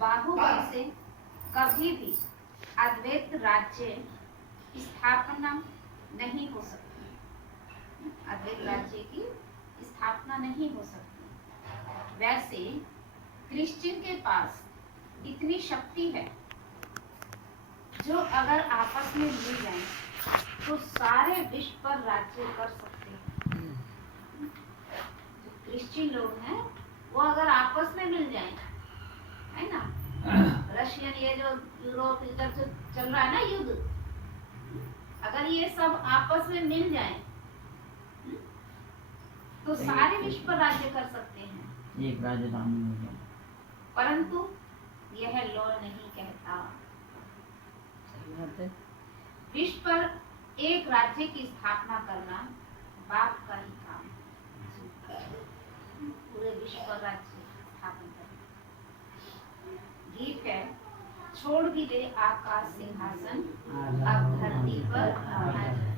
बाहुबली से कभी भी अद्वैत राज्य स्थापना नहीं हो सकती। अद्वैत राज्य की स्थापना नहीं हो सकती। वैसे क्रिश्चियन के पास इतनी शक्ति है जो अगर आपस में मिल जाए तो सारे विश्व पर राज्य कर सकते हैं। जो क्रिश्चियन लोग हैं वो अगर आपस में मिल जाए, है ना, रशियन ये जो यूरोप इधर जो चल रहा है ना युद्ध, अगर ये सब आपस में मिल जाए तो सारे विश्व पर राज्य कर सकते हैं। एक राजधानी हो जाए। परंतु यह लॉ नहीं कहता। विश्व पर एक राज्य की स्थापना करना बाप का ही काम है। पूरे विश्व पर राज्य स्थापन करना। गीत है, छोड़ भी दे आकाश सिंहासन, अब धरती पर आ जाए।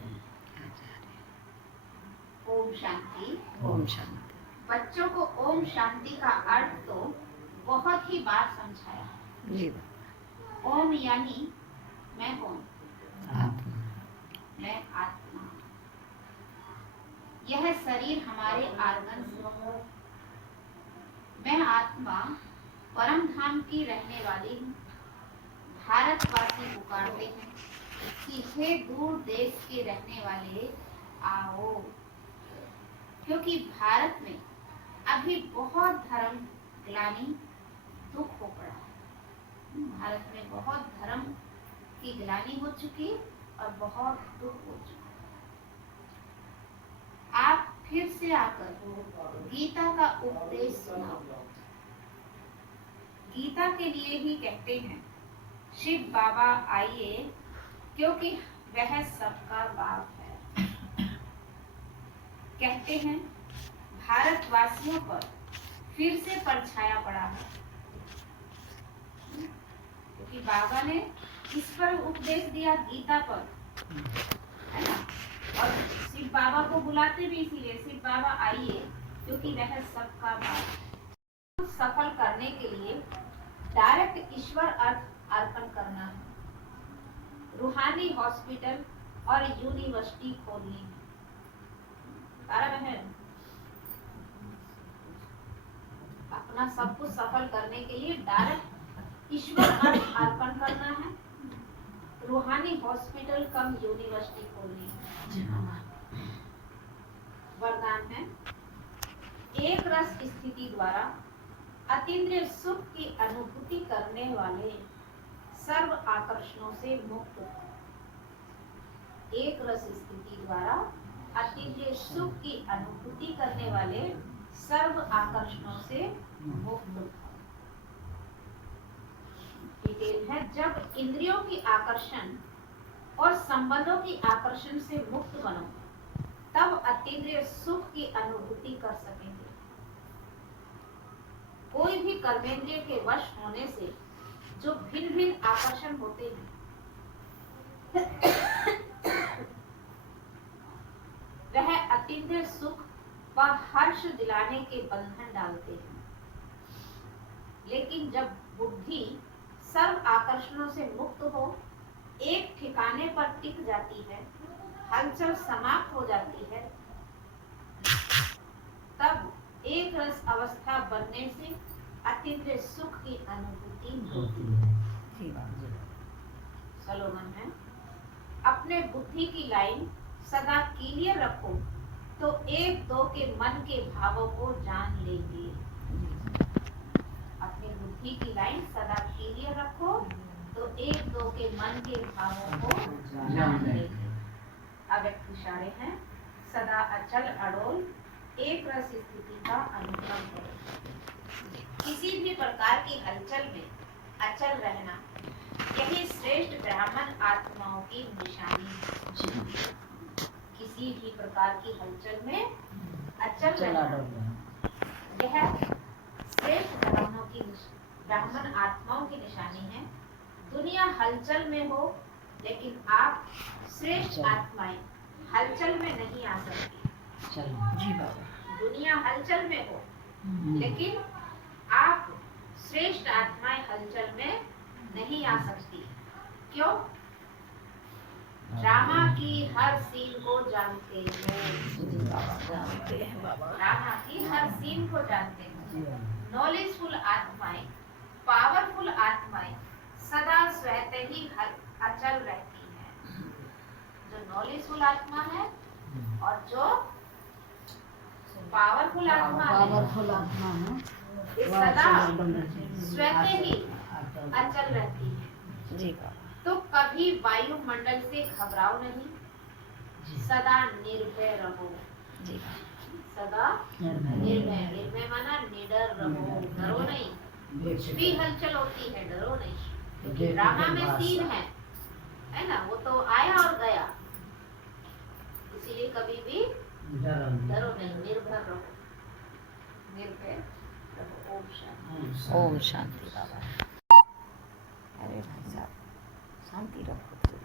ओम शांति। ओम शांति। बच्चों को ओम शांति का अर्थ तो बहुत ही बार समझाया है। जी। ओम यानी मैं कौन? आत्मा। मैं आत्मा। यह शरीर हमारे आर्गन्स। मैं आत्मा परम धाम की रहने वाली हूँ। भारतवासी पुकारते हैं कि हे दूर देश के रहने वाले आओ, क्योंकि भारत में अभी बहुत धर्म ग्लानि दुख हो पड़ा है। भारत में बहुत धर्म की ग्लानि हो चुकी और बहुत दुख हो चुका। आप फिर से आकर गीता का उपदेश सुनाओ। गीता के लिए ही कहते हैं शिव बाबा आइए, क्योंकि वह सबका बाप है। कहते हैं भारतवासियों पर फिर से परछाया पड़ा है, क्योंकि बाबा ने इस पर उपदेश दिया गीता पर, है ना। और शिव बाबा को बुलाते भी इसीलिए, शिव बाबा आइए क्योंकि वह सबका बाप। सफल करने के लिए डायरेक्ट ईश्वर अर्थ अर्पण करना है। रूहानी हॉस्पिटल और यूनिवर्सिटी खोलनी है। बहन, अपना सब कुछ सफल करने के लिए डायरेक्ट ईश्वर अर्थ अर्पण करना है। रूहानी हॉस्पिटल कम यूनिवर्सिटी खोलनी है। वरदान है, एक रस स्थिति द्वारा अतीन्द्रिय सुख की अनुभूति करने वाले सर्व आकर्षणों से मुक्त हो। एक रस स्थिति द्वारा अतीन्द्रिय सुख की अनुभूति करने वाले सर्व आकर्षणों से मुक्त हो। डिटेल है, जब इंद्रियों की आकर्षण और संबंधों की आकर्षण से मुक्त बनो तब अतीन्द्रिय सुख की अनुभूति कर सकेंगे। कोई भी कर्मेंद्रिय के वश होने से जो भिन्न भिन्न आकर्षण होते हैं वह अतीन्द्रिय सुख व हर्ष दिलाने के बंधन डालते हैं। लेकिन जब बुद्धि सर्व आकर्षणों से मुक्त हो, एक ठिकाने पर टिक जाती है, हलचल समाप्त हो जाती है, तब एक रस अवस्था बनने से अतीन्द्रिय सुख की अनुभूति होती है। सलोमन है, अपने बुद्धि की लाइन सदा क्लियर रखो तो एक दो के मन के भावों को जान लेंगे। अपनी बुद्धि की लाइन सदा क्लियर रखो तो एक दो के मन के भावों को जान लेंगे। अव्यक्त इशारे हैं, सदा अचल अड़ोल एक रस स्थिति का अनुभव करो। किसी भी प्रकार की हलचल में अचल रहना, यही श्रेष्ठ ब्राह्मण आत्माओं की निशानी है। किसी भी प्रकार की हलचल में अचल रहना, यह श्रेष्ठ ब्राह्मण आत्माओं की निशानी है। दुनिया हलचल में हो, लेकिन आप श्रेष्ठ आत्माएं हलचल में नहीं आ सकती। जी बाबा। दुनिया हलचल में हो, लेकिन आप श्रेष्ठ आत्माएं हलचल में नहीं आ सकती। क्यों? ड्रामा की हर सीन को जानते हो। जानते हैं बाबा। ड्रामा की हर सीन को जानते हो। नॉलेजफुल आत्माएं, पावरफुल आत्माएं सदा स्वतः ही अचल रहती हैं। जो नॉलेजफुल आत्मा है और जो पावरफुल आत्मा है, ये सदा स्वतः ही अचल रहती है। जी बाबा। तो कभी वायुमंडल से घबराओ नहीं, सदा निर्भय रहो। जी सदा निर्भय, निर्भय माना निडर रहो, डरो नहीं। कुछ भी हलचल होती है डरो नहीं, क्योंकि ड्रामा में सीन है ना, वो तो आया और गया। इसीलिए कभी भी डरो नहीं, निर्भर रहो, निर्भय रहो। ओम शांति। ओम शांति बाबा। अरे भाई साहब शांति रखो। तो